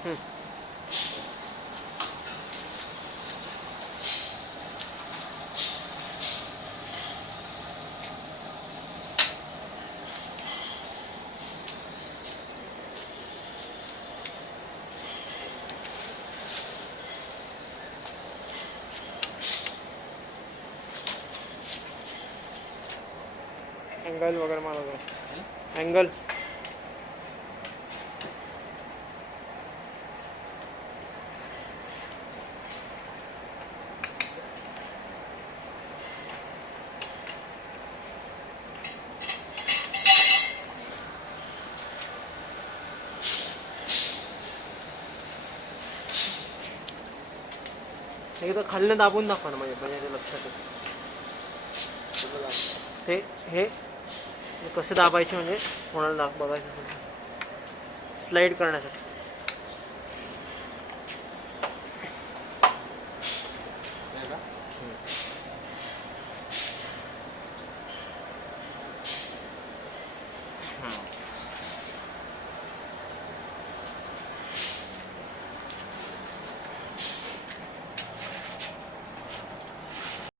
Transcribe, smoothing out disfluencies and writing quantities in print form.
हम्म. अँगल वगैरे मारा अँगल. एकदा खाल्लं दाबून दाखवा ना म्हणजे लक्षात येतं ते हे कसे दाबायचे म्हणजे कोणाला बघायचं असेल स्लाइड करण्यासाठी. हां